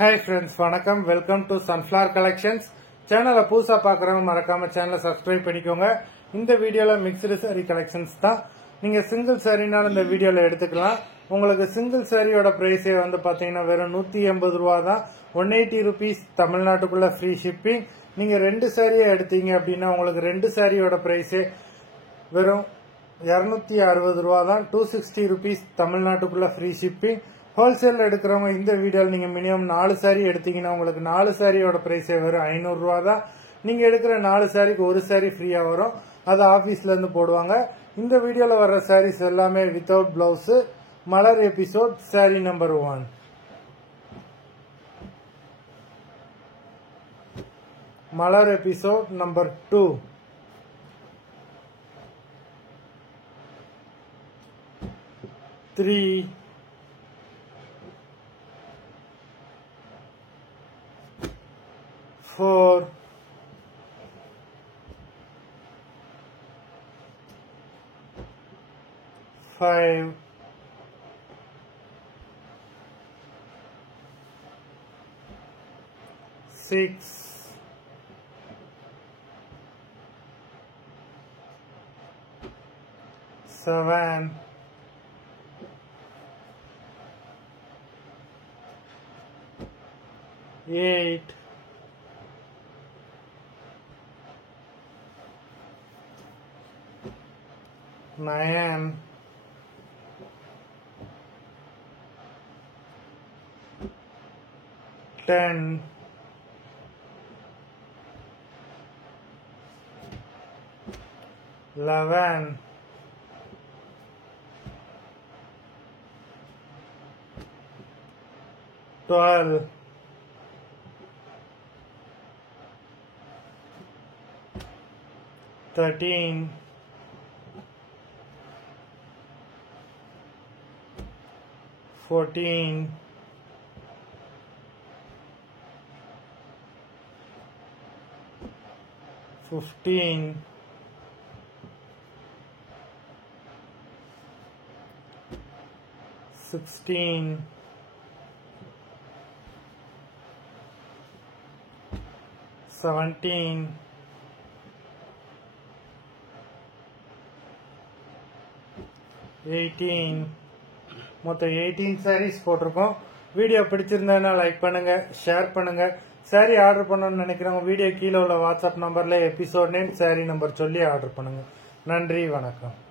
Hi friends, வணக்கம். Welcome to sunflower collections. சேனலை புதுசா பார்க்குறவங்க மறக்காம சேனலை சப்ஸ்கிரைப் பண்ணிக்கோங்க. இந்த வீடியோல மிக்ஸ்டு சாரி கலெக்ஷன்ஸ் தான். நீங்க சிங்கிள் சாரினாலும் இந்த வீடியோல எடுத்துக்கலாம். உங்களுக்கு சிங்கிள் சாரியோட பிரைஸே வந்து பாத்தீங்கன்னா வெறும் 180 ரூபா தான். 180 rupees தமிழ்நாட்டுக்குள்ள ஃப்ரீ ஷிப்பிங். நீங்க ரெண்டு சாரியை எடுத்தீங்க அப்படின்னா உங்களுக்கு ரெண்டு சாரியோட பிரைஸே வெறும் 260 ரூபா தான். 260 rupees தமிழ்நாட்டுக்குள்ள ஃப்ரீ ஷிப்பிங். ஹோல்சேல் எடுக்கிறவங்க இந்த வீடியோவில் நீங்கள் மினிமம் 4 சாரி எடுத்தீங்கன்னா உங்களுக்கு 4 சாரியோட ப்ரைஸே வெறும் 500 ரூபா தான். நீங்கள் எடுக்கிற 4 சாரிக்கு ஒரு சாரி ஃப்ரீயாக வரும். அது ஆஃபீஸ்லேருந்து போடுவாங்க. இந்த வீடியோவில் வர்ற சாரீஸ் எல்லாமே வித்தவுட் பிளவுஸு. மலர் எபிசோட் சாரி நம்பர் 1. மலர் எபிசோட் நம்பர் 2. 3, 4, 5, 6, 7, 8, 9, 10, 11, 12, 13, 14, 15, 16, 17, 18. மொத்தம் 18 சாரீஸ் போட்டிருக்கோம். வீடியோ பிடிச்சிருந்ததுன்னா லைக் பண்ணுங்க, ஷேர் பண்ணுங்க. சாரி ஆர்டர் பண்ணணும்னு நினைக்கிறவங்க வீடியோ கீழே உள்ள வாட்ஸ்அப் நம்பர்ல எபிசோட் நேம், சாரி நம்பர் சொல்லி ஆர்டர் பண்ணுங்க. நன்றி, வணக்கம்.